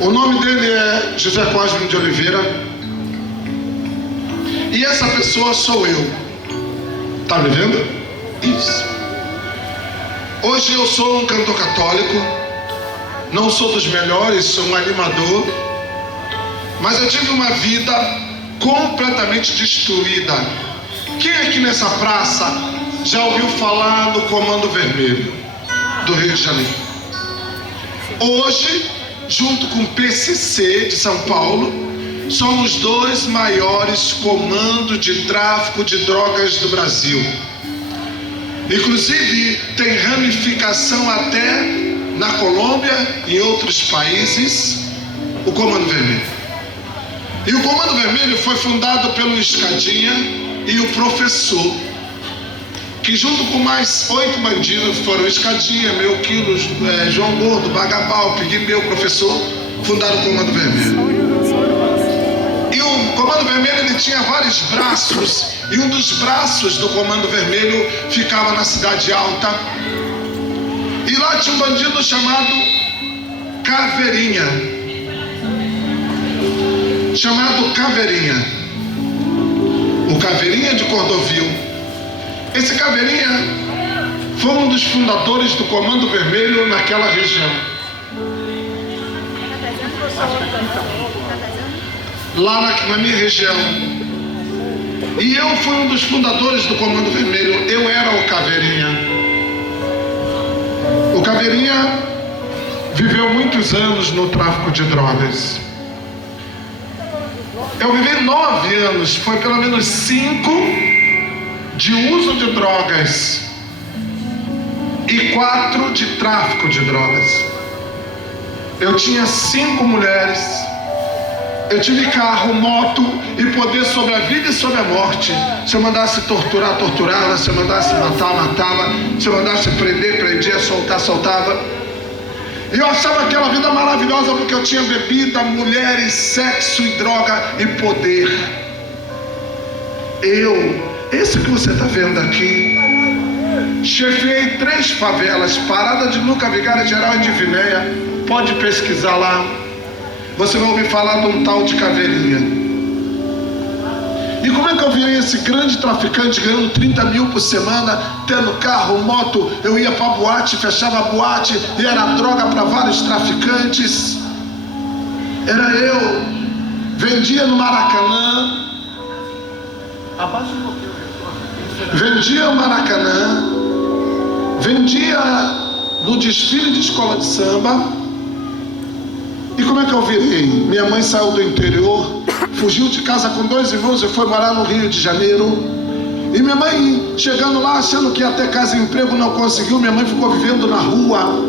O nome dele é José Cosme de Oliveira. E essa pessoa sou eu. Tá me vendo? Isso. Hoje eu sou um cantor católico. Não sou dos melhores, sou um animador. Mas eu tive uma vida completamente destruída. Quem aqui nessa praça já ouviu falar do Comando Vermelho do Rio de Janeiro? Hoje, junto com o PCC de São Paulo, somos dois maiores comandos de tráfico de drogas do Brasil. Inclusive, tem ramificação até na Colômbia e em outros países, o Comando Vermelho. E o Comando Vermelho foi fundado pelo Escadinha e o Professor, que junto com mais 8 bandidos foram Escadinha, Meu Quilos, João Gordo, Bagabal, Pigmeu, Professor, fundaram o Comando Vermelho. E o Comando Vermelho ele tinha vários braços, e um dos braços do Comando Vermelho ficava na Cidade Alta. E lá tinha um bandido chamado Caveirinha. O Caveirinha de Cordovil. Esse Caveirinha foi um dos fundadores do Comando Vermelho naquela região. Lá na minha região. E eu fui um dos fundadores do Comando Vermelho. Eu era o Caveirinha. O Caveirinha viveu muitos anos no tráfico de drogas. Eu vivi 9 anos, foi pelo menos 5 de uso de drogas e 4 de tráfico de drogas. Eu tinha 5 mulheres, eu tive carro, moto e poder sobre a vida e sobre a morte. Se eu mandasse torturar, torturava. Se eu mandasse matar, matava. Se eu mandasse prender, prendia, soltar, soltava. E eu achava aquela vida maravilhosa porque eu tinha bebida, mulheres, sexo e droga e poder. Esse que você está vendo aqui, chefiei 3 favelas, Parada de Luca, Vigária Geral e de Vinéia. Pode pesquisar lá. Você vai ouvir falar de um tal de Caveirinha. E como é que eu virei esse grande traficante ganhando 30 mil por semana, tendo carro, moto? Eu ia pra boate, fechava a boate e era droga para vários traficantes. Era eu. Vendia no Maracanã. Abaixa um pouquinho. Vendia no Maracanã. Vendia no desfile de escola de samba. E como é que eu virei? Minha mãe saiu do interior, fugiu de casa com 2 irmãos e foi morar no Rio de Janeiro. E minha mãe, chegando lá, achando que ia ter casa e emprego, não conseguiu. Minha mãe ficou vivendo na rua.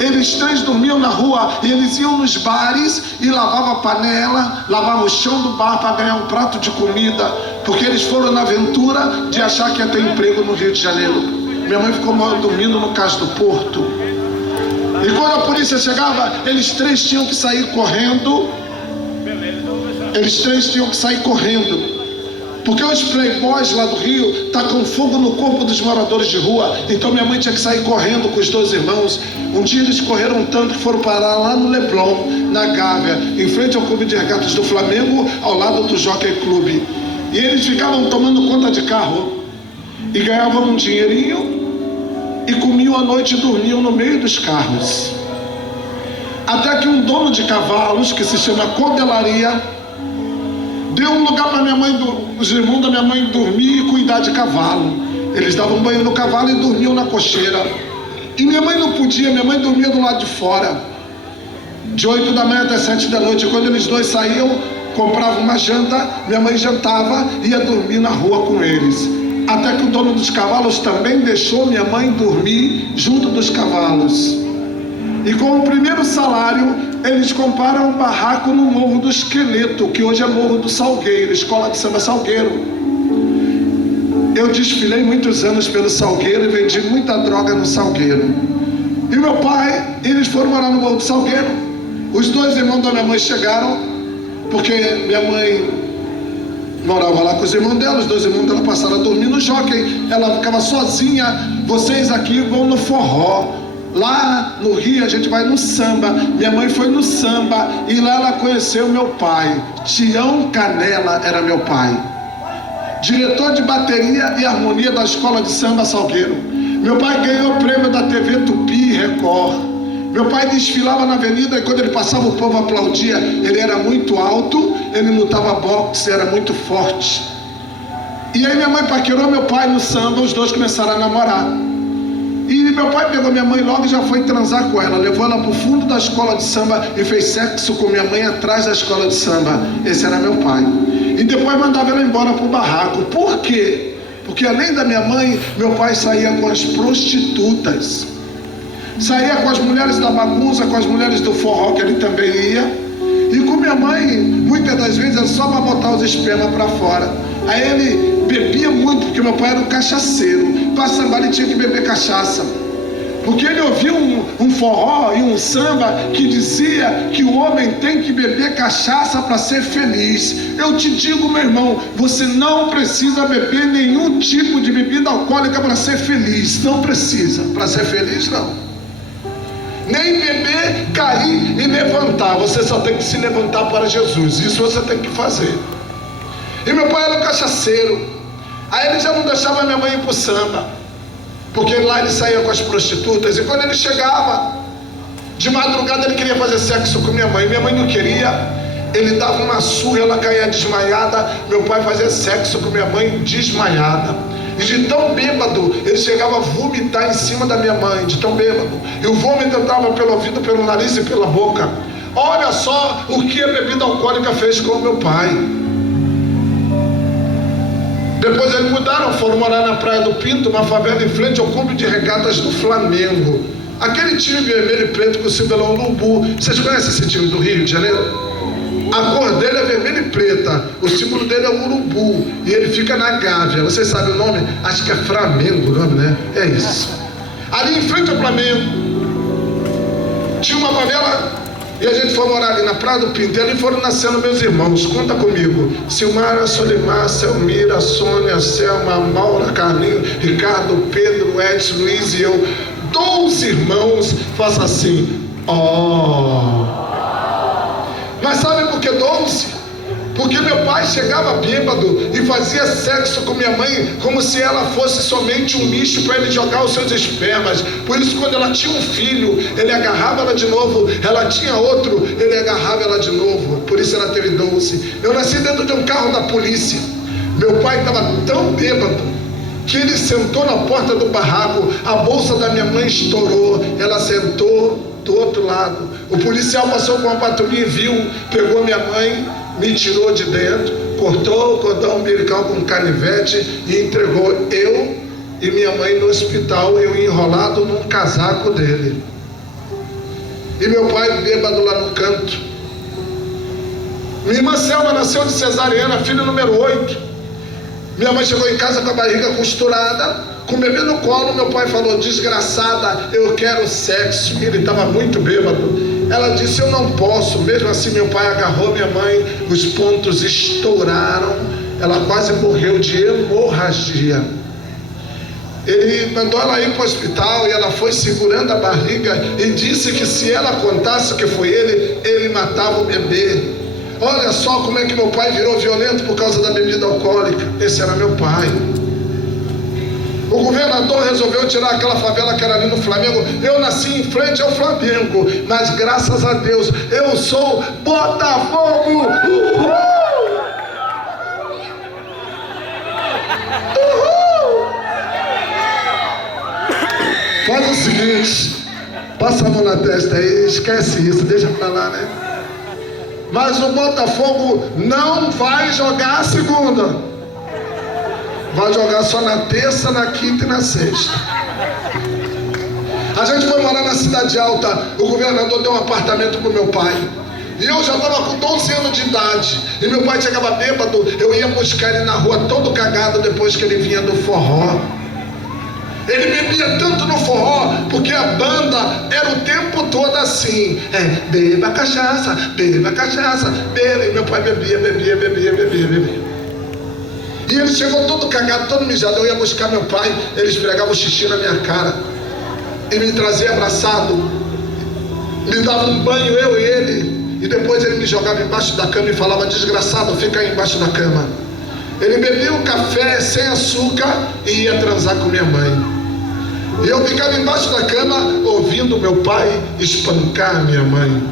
Eles 3 dormiam na rua e eles iam nos bares e lavavam a panela, lavavam o chão do bar para ganhar um prato de comida, porque eles foram na aventura de achar que ia ter emprego no Rio de Janeiro. Minha mãe ficou dormindo no Cais do Porto. E quando a polícia chegava, eles 3 tinham que sair correndo. Porque os playboys lá do Rio tá com fogo no corpo dos moradores de rua. Então minha mãe tinha que sair correndo com os 2 irmãos. Um dia eles correram tanto que foram parar lá no Leblon, na Gávea, em frente ao Clube de Regatas do Flamengo, ao lado do Jockey Club. E eles ficavam tomando conta de carro e ganhavam um dinheirinho e comiam à noite e dormiam no meio dos carros. Até que um dono de cavalos, que se chama Cordelaria, deu um lugar para minha mãe, os irmãos da minha mãe dormir e cuidar de cavalo. Eles davam banho no cavalo e dormiam na cocheira. E minha mãe não podia, minha mãe dormia do lado de fora, de 8 da manhã até 7 da noite. Quando eles 2 saíam, compravam uma janta, minha mãe jantava e ia dormir na rua com eles. Até que o dono dos cavalos também deixou minha mãe dormir junto dos cavalos. E com o primeiro salário, eles compraram um barraco no Morro do Esqueleto, que hoje é Morro do Salgueiro, Escola de Samba Salgueiro. Eu desfilei muitos anos pelo Salgueiro e vendi muita droga no Salgueiro. E meu pai, eles foram morar no Morro do Salgueiro. Os 2 irmãos da minha mãe chegaram, porque minha mãe morava lá com os irmãos dela, os 2 irmãos dela passaram a dormir no Jockey. Ela ficava sozinha. Vocês aqui vão no forró. Lá no Rio a gente vai no samba. Minha mãe foi no samba e lá ela conheceu meu pai. Tião Canela era meu pai, diretor de bateria e harmonia da escola de samba Salgueiro. Meu pai ganhou o prêmio da TV Tupi Record. Meu pai desfilava na avenida e quando ele passava o povo aplaudia. Ele era muito alto, ele lutava boxe, era muito forte. E aí minha mãe paquerou meu pai no samba, os dois começaram a namorar. E meu pai pegou minha mãe logo e já foi transar com ela. Levou ela pro fundo da escola de samba e fez sexo com minha mãe atrás da escola de samba. Esse era meu pai. E depois mandava ela embora pro barraco. Por quê? Porque além da minha mãe, meu pai saía com as prostitutas. Saía com as mulheres da bagunça, com as mulheres do forró, que ele também ia. E com minha mãe, muitas das vezes era só para botar os espermas para fora. Aí ele bebia muito, porque meu pai era um cachaceiro. Para sambar ele tinha que beber cachaça. Porque ele ouvia um forró e um samba que dizia que o homem tem que beber cachaça para ser feliz. Eu te digo, meu irmão, você não precisa beber nenhum tipo de bebida alcoólica para ser feliz. Não precisa. Para ser feliz, não. Nem beber, cair e levantar. Você só tem que se levantar para Jesus. Isso você tem que fazer. E meu pai era um cachaceiro. Aí ele já não deixava minha mãe ir pro samba, porque lá ele saía com as prostitutas. E quando ele chegava de madrugada, ele queria fazer sexo com minha mãe. Minha mãe não queria. Ele dava uma surra, ela caía desmaiada. Meu pai fazia sexo com minha mãe desmaiada. E de tão bêbado, ele chegava a vomitar em cima da minha mãe, de tão bêbado. E o vômito entrava pelo ouvido, pelo nariz e pela boca. Olha só o que a bebida alcoólica fez com meu pai. Depois eles mudaram, foram morar na Praia do Pinto, uma favela em frente ao clube de regatas do Flamengo. Aquele time vermelho e preto com o símbolo urubu. Vocês conhecem esse time do Rio de Janeiro? A cor dele é vermelha e preta. O símbolo dele é o urubu. E ele fica na Gávea. Vocês sabem o nome? Acho que é Flamengo o nome, né? É isso. Ali em frente ao Flamengo tinha uma favela. E a gente foi morar ali na Praia do Pinto. E ali foram nascendo meus irmãos. Conta comigo. Silmara, Solimar, Selmira, Sônia, Selma, Maura, Carlinhos, Ricardo, Pedro, Edson, Luiz e eu. 12 irmãos. Faça assim. Oh. Mas sabe por que 12? Porque meu pai chegava bêbado e fazia sexo com minha mãe como se ela fosse somente um lixo para ele jogar os seus espermas. Por isso, quando ela tinha um filho, ele agarrava ela de novo. Ela tinha outro, ele agarrava ela de novo. Por isso ela teve 12. Eu nasci dentro de um carro da polícia. Meu pai estava tão bêbado que ele sentou na porta do barraco. A bolsa da minha mãe estourou. Ela sentou do outro lado. O policial passou com uma patrulha e viu, pegou minha mãe, me tirou de dentro, cortou o cordão umbilical com um canivete e entregou eu e minha mãe no hospital, eu enrolado num casaco dele. E meu pai bêbado lá no canto. Minha irmã Selma nasceu de cesariana, filho número 8. Minha mãe chegou em casa com a barriga costurada, com o bebê no colo. Meu pai falou: desgraçada, eu quero sexo. Ele estava muito bêbado. Ela disse: eu não posso. Mesmo assim meu pai agarrou minha mãe, os pontos estouraram, ela quase morreu de hemorragia. Ele mandou ela ir para o hospital e ela foi segurando a barriga e disse que se ela contasse que foi ele matava o bebê. Olha só como é que meu pai virou violento por causa da bebida alcoólica. Esse era meu pai. O governador resolveu tirar aquela favela que era ali no Flamengo. Eu nasci em frente ao Flamengo, mas graças a Deus eu sou Botafogo. Uhul! Uhul! Faz o seguinte, passa a mão na testa aí, esquece isso, deixa pra lá, né? Mas o Botafogo não vai jogar a segunda. Vai jogar só na terça, na quinta e na sexta. A gente foi morar na Cidade Alta. O governador deu um apartamento pro meu pai. E eu já estava com 12 anos de idade. E meu pai chegava bêbado. Eu ia buscar ele na rua todo cagado depois que ele vinha do forró. Ele bebia tanto no forró, porque a banda era o tempo todo assim. Beba cachaça, beba. E meu pai bebia. E ele chegou todo cagado, todo mijado. Eu ia buscar meu pai, ele esfregava o xixi na minha cara. e me trazia abraçado, me dava um banho, eu e ele, e depois ele me jogava embaixo da cama e falava: desgraçado, fica aí embaixo da cama. Ele bebia um café sem açúcar e ia transar com minha mãe. E eu ficava embaixo da cama ouvindo meu pai espancar minha mãe,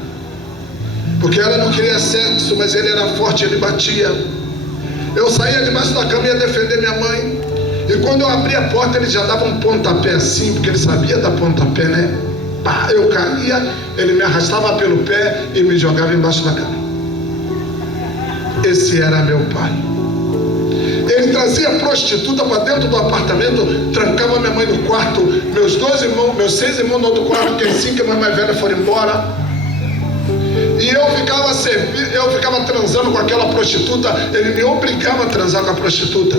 porque ela não queria sexo, mas ele era forte, ele batia. Eu saía debaixo da cama e ia defender minha mãe, e quando eu abria a porta ele já dava um pontapé assim, porque ele sabia dar pontapé, né? Pá, eu caía, ele me arrastava pelo pé e me jogava embaixo da cama. Esse era meu pai. Ele trazia prostituta para dentro do apartamento, trancava minha mãe no quarto, meus 2 irmãos, meus 6 irmãos no outro quarto, que as 5 irmãs mais velhas foram embora. E eu ficava transando com aquela prostituta. Ele me obrigava a transar com a prostituta.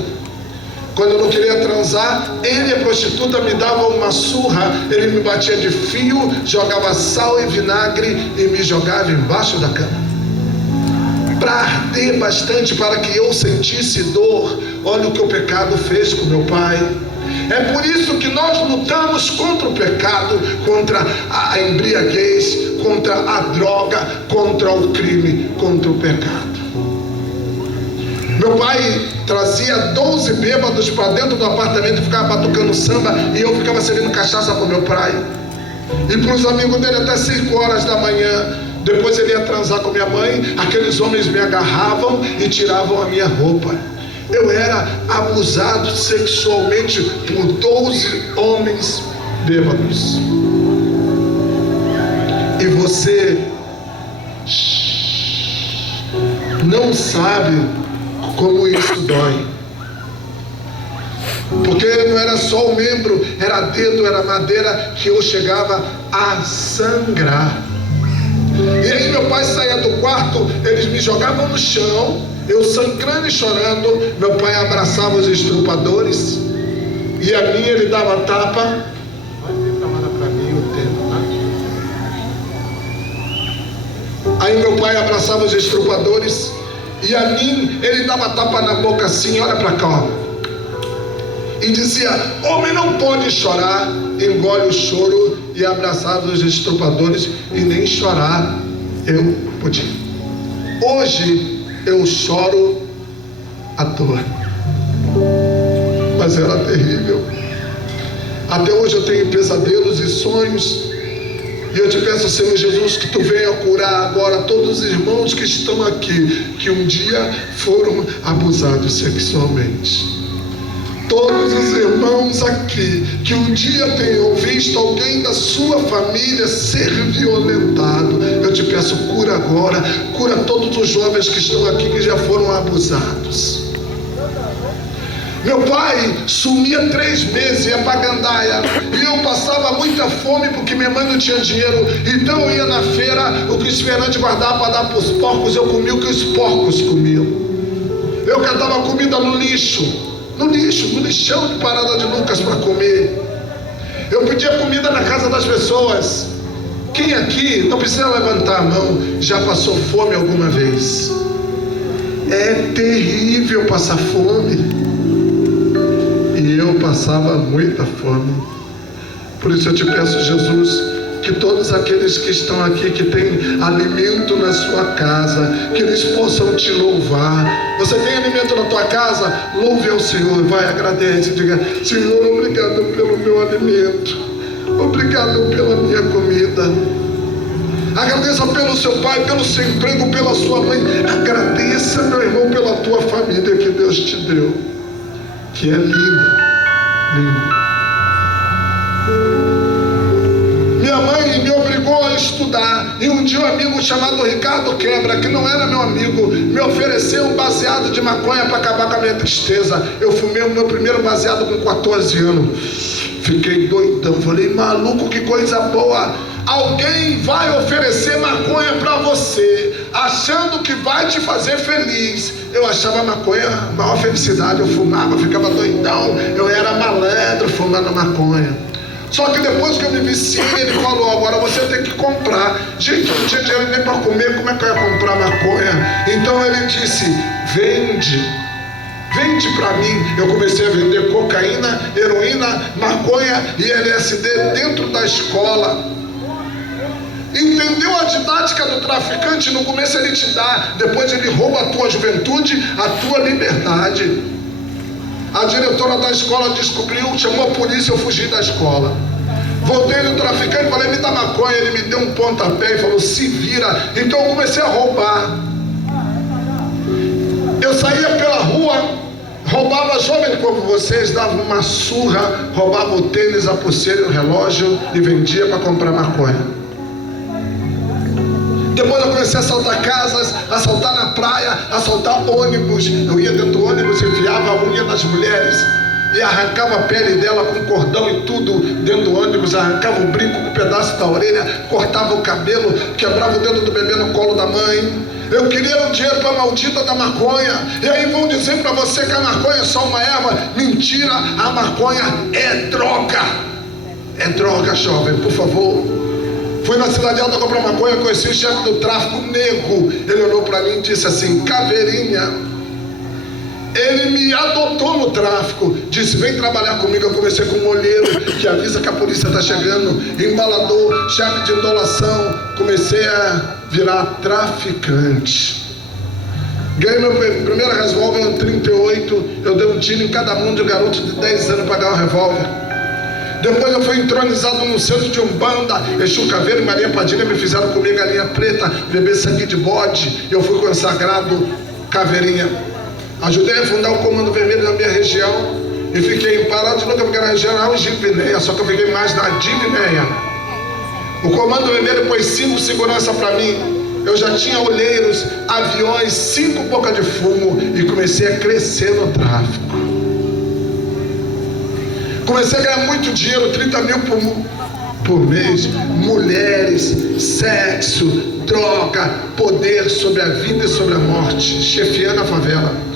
Quando eu não queria transar, ele e a prostituta me davam uma surra. Ele me batia de fio, jogava sal e vinagre e me jogava embaixo da cama, para arder bastante, para que eu sentisse dor. Olha o que o pecado fez com meu pai. É por isso que nós lutamos contra o pecado, contra a embriaguez, contra a droga, contra o crime, contra o pecado. Meu pai trazia 12 bêbados para dentro do apartamento e ficava batucando samba, e eu ficava servindo cachaça para meu pai e para os amigos dele até 5 horas da manhã. Depois ele ia transar com minha mãe, aqueles homens me agarravam e tiravam a minha roupa. Eu era abusado sexualmente por 12 homens bêbados. E você não sabe como isso dói. Porque não era só o membro, era dedo, era madeira, que eu chegava a sangrar. E aí meu pai saía do quarto, eles me jogavam no chão, eu sangrando e chorando. Meu pai abraçava os estrupadores, e a mim ele dava tapa. Vai vir para mim o tempo, tá? Aí meu pai abraçava os estrupadores, e a mim ele dava tapa na boca assim: olha para cá, ó. E dizia: homem não pode chorar. Engole o choro, e abraçava os estrupadores, e nem chorar eu podia. Hoje eu choro à toa, mas era terrível. Até hoje eu tenho pesadelos e sonhos, e eu te peço, Senhor Jesus, que tu venha curar agora todos os irmãos que estão aqui, que um dia foram abusados sexualmente. Todos os irmãos aqui que um dia tenham visto alguém da sua família ser violentado, eu te peço, cura agora. Cura todos os jovens que estão aqui, que já foram abusados. Meu pai sumia 3 meses, ia para Gandaia, e eu passava muita fome porque minha mãe não tinha dinheiro. Então eu ia na feira, o que os feirantes guardavam para dar para os porcos, eu comia o que os porcos comiam. Eu catava comida no lixo, no lixão de Parada de Lucas para comer. Eu pedia comida na casa das pessoas. Quem aqui, não precisa levantar a mão, já passou fome alguma vez? É terrível passar fome. E eu passava muita fome. Por isso eu te peço, Jesus, que todos aqueles que estão aqui, que têm alimento na sua casa, que eles possam te louvar. Você tem alimento na tua casa? Louve ao Senhor, vai, agradece, diga: Senhor, obrigado pelo meu alimento, obrigado pela minha comida. Agradeça pelo seu pai, pelo seu emprego, pela sua mãe. Agradeça, meu irmão, pela tua família que Deus te deu, que é linda, linda. Minha mãe me obrigou a estudar, e um dia um amigo chamado Ricardo Quebra, que não era meu amigo, me ofereceu um baseado de maconha para acabar com a minha tristeza. Eu fumei o meu primeiro baseado com 14 anos. Fiquei doidão, falei: maluco, que coisa boa. Alguém vai oferecer maconha para você, achando que vai te fazer feliz. Eu achava a maconha a maior felicidade. Eu fumava, ficava doidão. Eu era malandro fumando maconha. Só que depois que eu me viciei, ele falou: agora você tem que comprar. Gente, eu não tinha dinheiro nem para comer, como é que eu ia comprar maconha? Então ele disse: vende. vende para mim. Eu comecei a vender cocaína, heroína, maconha e LSD dentro da escola. Entendeu a didática do traficante? No começo ele te dá, depois ele rouba a tua juventude, a tua liberdade. A diretora da escola descobriu, chamou a polícia, eu fugi da escola. Voltei no traficante, falei, me dá maconha. Ele me deu um pontapé e falou, se vira. Então eu comecei a roubar. Eu saía pela rua, roubava jovem como vocês, dava uma surra, roubava o tênis, a pulseira, o relógio e vendia para comprar maconha. Depois eu comecei a assaltar casas, assaltar na praia, assaltar ônibus. Eu ia dentro do ônibus, enfiava a unha nas mulheres e arrancava a pele dela com cordão e tudo dentro do ônibus, arrancava o brinco com um pedaço da orelha, cortava o cabelo, quebrava o dedo do bebê no colo da mãe. Eu queria o dinheiro para a maldita da maconha. E aí vão dizer para você que a maconha é só uma erva. Mentira, a maconha é droga. É droga, jovem, por favor. Fui na Cidade Alta comprar maconha, conheci o chefe do tráfico, Nego. Ele olhou para mim e disse assim, Caveirinha. Ele me adotou no tráfico, disse, vem trabalhar comigo. Eu comecei com um olheiro que avisa que a polícia está chegando, embalador, chefe de indolação. Comecei a virar traficante. Ganhei meu primeiro revólver no 38, eu dei um tiro em cada mão de um garoto de 10 anos para ganhar um revólver. Depois eu fui entronizado no centro de Umbanda. Exu Caveiro e Maria Padilha me fizeram comer galinha preta, beber sangue de bode. Eu fui consagrado Caveirinha. Ajudei a fundar o Comando Vermelho na minha região e fiquei parado de nunca ficar na regional Divinéia, só que eu fiquei mais na Divinéia. O Comando Vermelho pôs 5 segurança para mim. Eu já tinha olheiros, aviões, 5 bocas de fumo e comecei a crescer no tráfico. Comecei a ganhar muito dinheiro, 30 mil por mês. Mulheres, sexo, droga, poder sobre a vida e sobre a morte, chefiando a favela.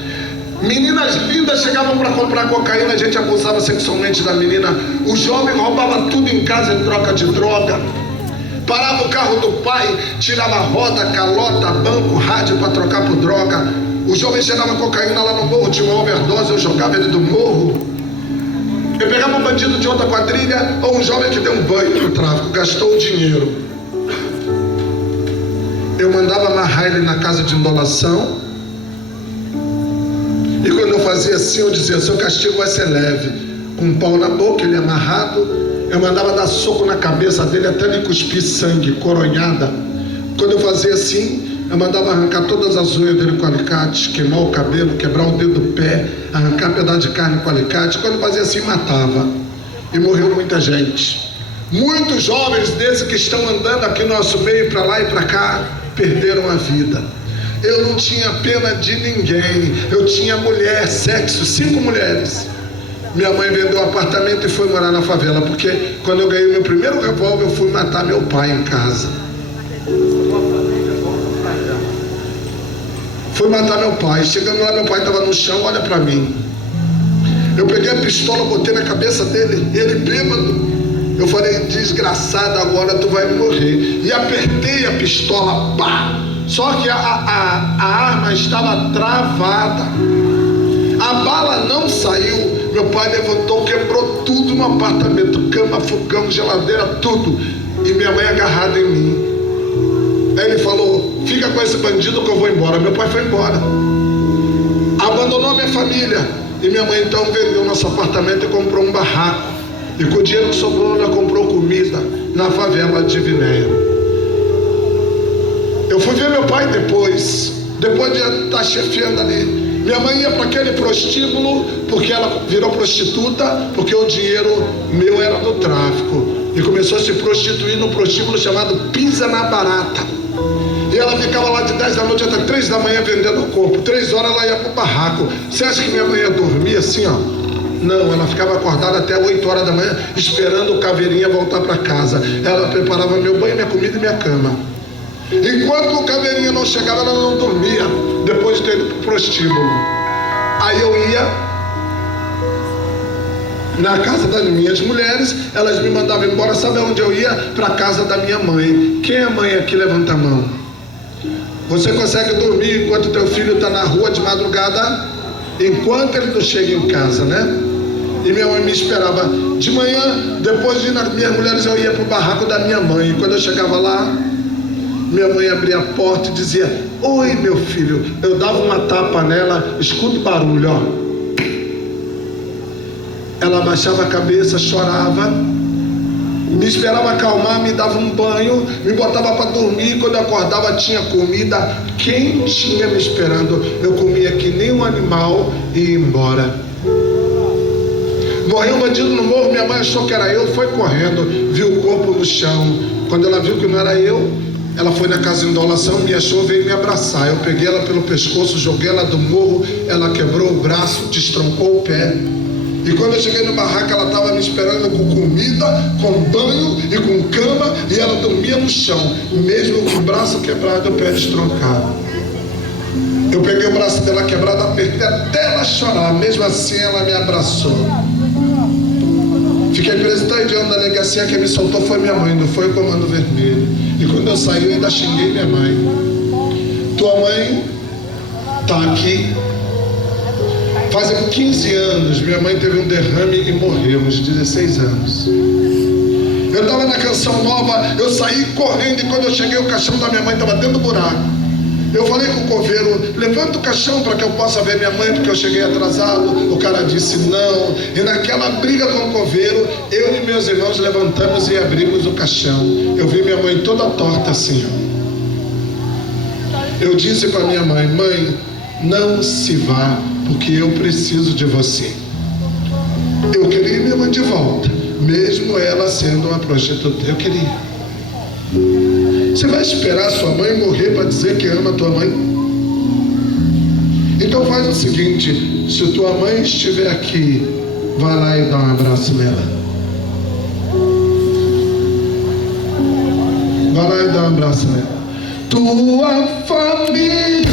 Meninas lindas chegavam para comprar cocaína, a gente abusava sexualmente da menina. O jovem roubava tudo em casa em troca de droga. Parava o carro do pai, tirava roda, calota, banco, rádio para trocar por droga. O jovem cheirava cocaína lá no morro, tinha uma overdose, eu jogava ele do morro. Eu pegava um bandido de outra quadrilha ou um jovem que deu um banho no tráfico, gastou o dinheiro. Eu mandava amarrar ele na casa de indolação. E quando eu fazia assim, eu dizia, seu castigo vai ser leve. Com um pau na boca, ele amarrado, eu mandava dar soco na cabeça dele até ele cuspir sangue, coronhada. Quando eu fazia assim, eu mandava arrancar todas as unhas dele com alicate, queimar o cabelo, quebrar o dedo do pé, arrancar pedaço de carne com alicate. Quando eu fazia assim, matava. E morreu muita gente. Muitos jovens desses que estão andando aqui no nosso meio, para lá e para cá, perderam a vida. Eu não tinha pena de ninguém. Eu tinha mulher, sexo, 5 mulheres. Minha mãe vendeu um apartamento e foi morar na favela, porque quando eu ganhei meu primeiro revólver, eu fui matar meu pai em casa. Fui matar meu pai. Chegando lá, meu pai estava no chão, olha para mim. Eu peguei a pistola, botei na cabeça dele, ele bêbado. Eu falei, desgraçado, agora tu vai morrer. E apertei a pistola, pá! Só que a arma estava travada. A bala não saiu. Meu pai levantou, quebrou tudo no apartamento, cama, fogão, geladeira, tudo. E minha mãe agarrada em mim. Aí ele falou, fica com esse bandido que eu vou embora. Meu pai foi embora. Abandonou a minha família. E minha mãe então vendeu nosso apartamento e comprou um barraco. E com o dinheiro que sobrou, ela comprou comida na favela de Divinéia. Eu fui ver meu pai depois de estar chefiando ali. Minha mãe ia para aquele prostíbulo, porque ela virou prostituta, porque o dinheiro meu era do tráfico. E começou a se prostituir no prostíbulo chamado Pisa na Barata. E ela ficava lá de 10 da noite até 3 da manhã vendendo o corpo. 3 horas ela ia pro barraco. Você acha que minha mãe ia dormir assim, ó? Não, ela ficava acordada até 8 horas da manhã, esperando o Caveirinha voltar para casa. Ela preparava meu banho, minha comida e minha cama. Enquanto o Caveirinha não chegava, ela não dormia, depois de ter ido pro prostíbulo. Aí eu ia na casa das minhas mulheres, elas me mandavam embora. Sabe onde eu ia? Para a casa da minha mãe. Quem é mãe aqui? Levanta a mão. Você consegue dormir enquanto teu filho está na rua de madrugada? enquanto ele não chega em casa, né? E minha mãe me esperava. De manhã, depois de ir nas minhas mulheres, eu ia para o barraco da minha mãe. E quando eu chegava lá, minha mãe abria a porta e dizia: oi, meu filho. Eu dava uma tapa nela, escuta o barulho, ó. Ela abaixava a cabeça, chorava, me esperava acalmar, me dava um banho, me botava para dormir. Quando eu acordava tinha comida quentinha me esperando. Eu comia que nem um animal e ia embora. Morreu um bandido no morro, minha mãe achou que era eu, foi correndo, viu o corpo no chão. Quando ela viu que não era eu, ela foi na casa de indolação, me achou, veio me abraçar. Eu peguei ela pelo pescoço, joguei ela do morro, ela quebrou o braço, destroncou o pé. E quando eu cheguei no barraco, ela estava me esperando com comida, com banho e com cama, e ela dormia no chão, mesmo com o braço quebrado e o pé destroncado. Eu peguei o braço dela quebrado, apertei até ela chorar, mesmo assim ela me abraçou. Fiquei preso 3 dias na delegacia. Quem me soltou foi minha mãe, não foi o Comando Vermelho. E quando eu saí, eu ainda xinguei minha mãe. Tua mãe está aqui. Fazem 15 anos, minha mãe teve um derrame e morreu, uns 16 anos. Eu estava na Canção Nova, eu saí correndo e quando eu cheguei, o caixão da minha mãe estava dentro do buraco. Eu falei com o coveiro: levanta o caixão para que eu possa ver minha mãe, porque eu cheguei atrasado. O cara disse não. E naquela briga com o coveiro, eu e meus irmãos levantamos e abrimos o caixão. Eu vi minha mãe toda torta assim, ó. Eu disse para minha mãe: mãe, não se vá, porque eu preciso de você. Eu queria minha mãe de volta, mesmo ela sendo uma prostituta. Eu queria. Você vai esperar sua mãe morrer para dizer que ama tua mãe? Então faz o seguinte: se tua mãe estiver aqui, vai lá e dá um abraço nela. Vai lá e dá um abraço nela. Tua família